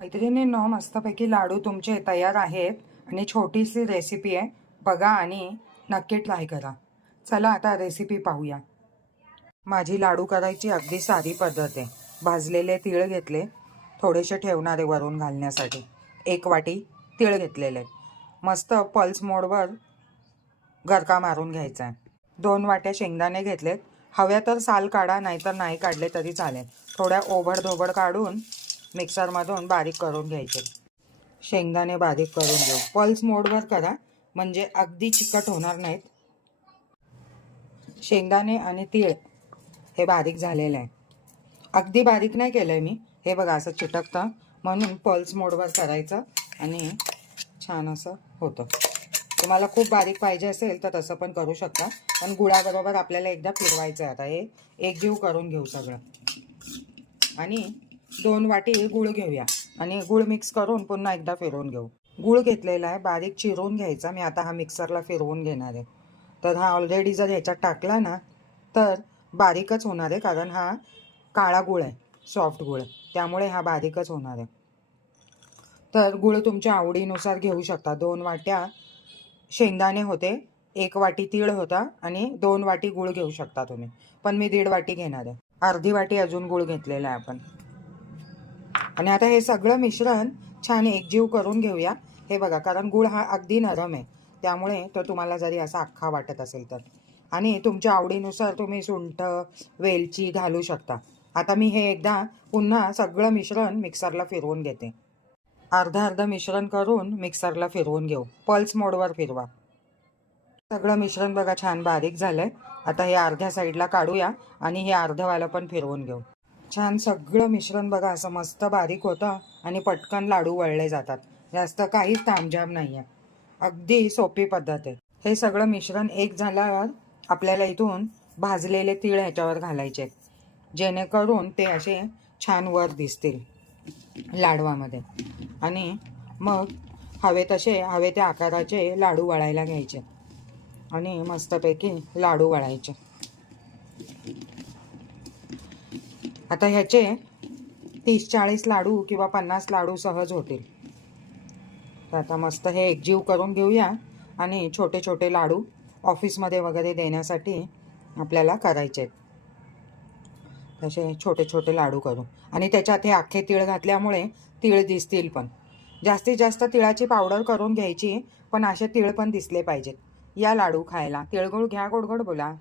मैत्रिणींनो, मस्तपैकी लाडू तुमचे तयार आहेत आणि छोटीशी रेसिपी आहे, बघा आणि नक्की ट्राय करा. चला आता रेसिपी पाहूया. माझी लाडू करायची अगदी साधी पद्धत आहे. भाजलेले तीळ घेतले, थोडेसे ठेवणारे वरून घालण्यासाठी. 1 वाटी तीळ घेतलेले, मस्त पल्स मोडवर गरका मारून घ्यायचा आहे. 2 वाट्या शेंगदाणे घेतलेत. हव्या तर साल काढा, नाहीतर नाही काढले तरी चालेल. थोड्या ओबड-धोबड काढून मिक्सरमधून बारीक करून घ्यायचे. शेंगदाणे बारीक करून घेऊ. पल्स मोडवर करा, म्हणजे अगदी चिकट होणार नाहीत. शेंगदाणे आणि तीळ हे बारीक झालेलं आहे. अगदी बारीक नाही केलं आहे मी, हे बघा असं चिटकतं, म्हणून पल्स मोडवर करायचं आणि छान असं होतं. तुम्हाला खूप बारीक पाहिजे असेल तर तसं पण करू शकता, पण गुळाबरोबर आपल्याला एकदा फिरवायचं आहे. आता हे एकजीव करून घेऊ सगळं आणि 2 वाटी गूळ घेऊया आणि गूळ मिक्स करून पुन्हा एकदा फिरवून घेऊ. गूळ घेतलेला आहे, बारीक चिरून घ्यायचा. मी आता हा मिक्सरला फिरवून घेणार आहे. तर हा ऑलरेडी जर ह्याच्यात टाकला ना तर बारीकच होणार आहे, कारण हा काळा गूळ आहे, सॉफ्ट गूळ, त्यामुळे हा बारीकच होणार आहे. तर गूळ तुमच्या आवडीनुसार घेऊ शकता. 2 वाट्या शेंगदाणे होते, 1 वाटी तीळ होता आणि 2 वाटी गूळ घेऊ शकता तुम्ही, पण मी 1.5 वाटी घेणार आहे. अर्धी वाटी अजून गूळ घेतलेला आहे आपण. आणि आता हे सगळं मिश्रण छान एकजीव करून घेऊया. हे बघा, कारण गूळ हा अगदी नरम आहे, त्यामुळे तो तुम्हाला जरी असा अख्खा वाटत असेल तर, आणि तुमच्या आवडीनुसार तुम्ही सुंठ, वेलची घालू शकता. आता मी हे एकदा पुन्हा सगळं मिश्रण मिक्सरला फिरवून घेते. अर्ध मिश्रण करून मिक्सरला फिरवून घेऊ. पल्स मोडवर फिरवा. सगळं मिश्रण बघा छान बारीक झालंय. आता हे अर्ध्या साईडला काढूया आणि हे अर्धवालं पण फिरवून घेऊ. छान सगळं मिश्रण बघा असं मस्त बारीक होतं आणि पटकन लाडू वळले जातात. जास्त काहीच तामझाम नाही आहे, अगदी सोपी पद्धत आहे. हे सगळं मिश्रण एक झाल्यावर आपल्याला इथून भाजलेले तीळ ह्याच्यावर घालायचे, जेणेकरून ते असे छान वर दिसतील लाडवामध्ये. आणि मग हवे त्या आकाराचे लाडू वळायला घ्यायचे आणि मस्तपैकी लाडू वळायचे. आता ह्याचे 30-40 लाडू किंवा 50 लाडू सहज होतील. तर आता मस्त हे एकजीव करून घेऊया आणि छोटे छोटे लाडू ऑफिसमध्ये वगैरे देण्यासाठी आपल्याला करायचे आहेत. तसे छोटे छोटे लाडू करू आणि त्याच्यात हे अख्खे तीळ घातल्यामुळे तीळ दिसतील पण. जास्तीत जास्त तिळाची पावडर करून घ्यायची, पण असे तीळ पण दिसले पाहिजेत. या लाडू खायला. तिळगुळ घ्या, गोड गोड बोला.